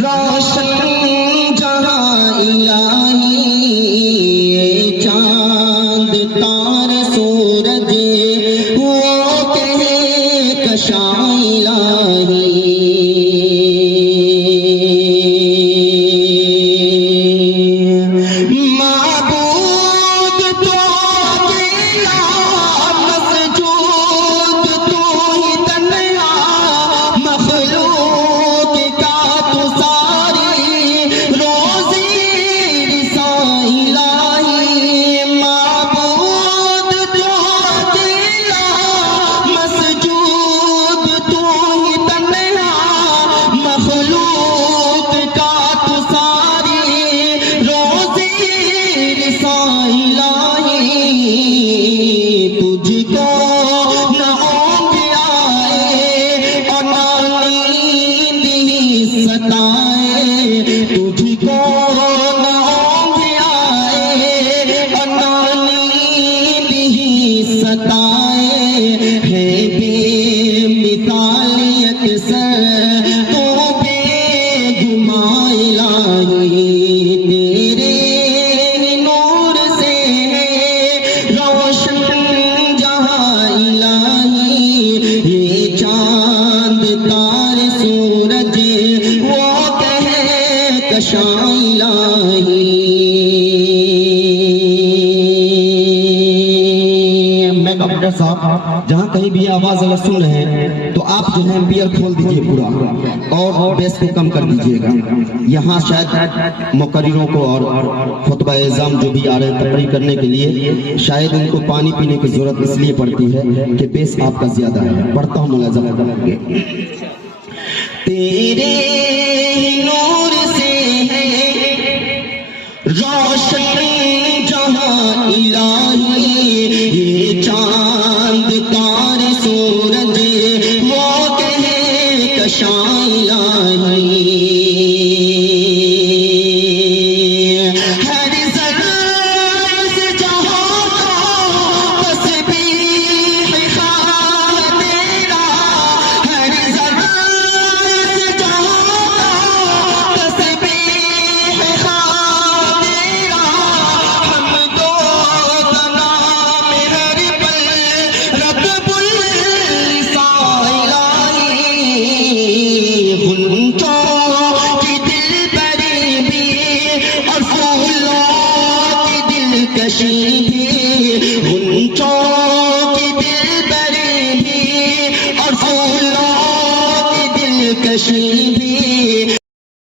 روشن جہاں الہی چاند تارے سورج وہ کہے کشاں الہی معبود تو اکیلا مسجود تو ہی تنہا مخلوق کا تو ساری روزی رساں الہی معبود تو اکیلا مسجود تو ہی تنہا مخلوق کا تو ساری روزی رساں الہی تجھ کو نہ اونگ آئے اور نہ نیند ہی ستائے تجھ کو نہ اونگ آئے اور نہ نیند ہی ستائے ہے بے مثالیت سے تو بے گماں الہی تیرے نور سے روشن جہاں الہی یہ چاند تارے سورج وہ کہے کشاں الہی میں ڈاکٹر صاحب جہاں کہیں بھی آواز اگر سن رہے ہیں تو آپ جو ہے ایمپیئر کھول دیجئے پورا اور بیس کو کم کر دیجئے گا یہاں شاید مقرروں کو اور خطبہ اعظام جو بھی آ رہے ہیں تقریر کرنے کے لیے شاید ان کو پانی پینے کی ضرورت اس لیے پڑتی ہے کہ بیس آپ کا زیادہ ہے پڑھتا ہوں ملازم تیرے نور سے ہے روشن جہاں الہی یہ چاند تارے سورج وہ کہے کشاں الہی ہر ذرہ اس جہاں کا تسبیح خواہ تیرا ہر ذرہ اس جہاں کا تسبیح خواہ تیرا حمد و ثنا میں ہر پل رب الرساں الہی غنچوں کی دل بری بھی اور پھولوں کی دلکشی بھی غنچوں کی دل بری بھی اور پھولوں کی دلکشی بھی